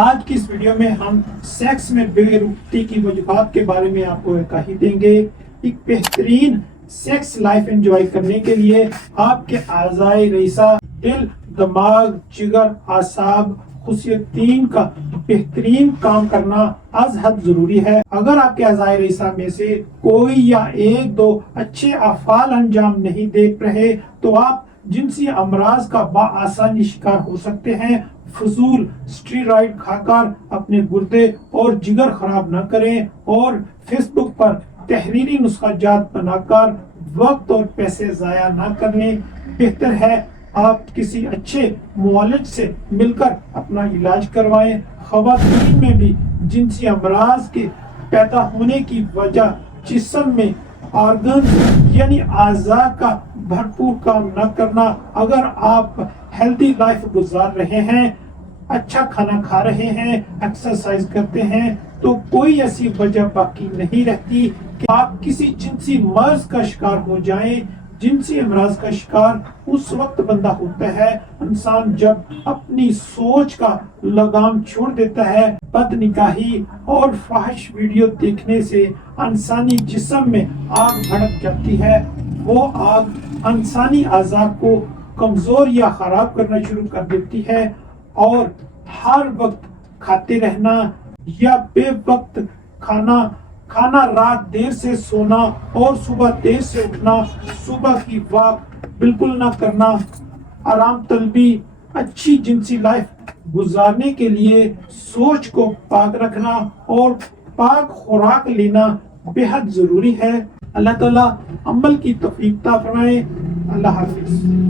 آج کی اس ویڈیو میں ہم سیکس میں بے رغبتی کی وجوہات کے بارے میں آپ کو آگاہی دیں گے۔ ایک بہترین سیکس لائف انجوائے کرنے کے لیے آپ کے اعضائے رئیسہ دل، دماغ، جگر، اعصاب، خصوصیتین کا بہترین کام کرنا از حد ضروری ہے۔ اگر آپ کے اعضائے رئیسہ میں سے کوئی یا ایک دو اچھے افعال انجام نہیں دے رہے تو آپ جنسی امراض کا بآسانی شکار ہو سکتے ہیں۔ فضول اسٹیرائڈ کھا کر اپنے گردے اور جگر خراب نہ کریں اور فیس بک پر تحریری نسخہ جات بنا کر وقت اور پیسے ضائع نہ کرنے۔ بہتر ہے آپ کسی اچھے معالج سے مل کر اپنا علاج کروائیں۔ خواتین میں بھی جنسی امراض کے پیدا ہونے کی وجہ جسم میں آرگنز یعنی اعضاء کا بھرپور کام نہ کرنا۔ اگر آپ ہیلتھی لائف گزار رہے ہیں، اچھا کھانا کھا رہے ہیں، ایکسرسائز کرتے ہیں تو کوئی ایسی وجہ باقی نہیں رہتی کہ آپ کسی جنسی مرض کا شکار ہو جائیں۔ جنسی امراض کا شکار اس وقت بندہ ہوتا ہے انسان جب اپنی سوچ کا لگام چھوڑ دیتا ہے۔ بد نگاہی اور فحش ویڈیو دیکھنے سے انسانی جسم میں آگ بھڑک جاتی ہے۔ وہ آگ انسانی اعضاء کو کمزور یا خراب کرنا شروع کر دیتی ہے اور ہر وقت کھاتے رہنا یا بے وقت کھانا، رات دیر سے سونا اور صبح دیر سے اٹھنا، صبح کی واک بالکل نہ کرنا، آرام طلبی، اچھی جنسی لائف گزارنے کے لیے سوچ کو پاک رکھنا اور پاک خوراک لینا بے حد ضروری ہے۔ اللہ تعالیٰ عمل کی توفیق عطا فرمائے۔ اللہ حافظ۔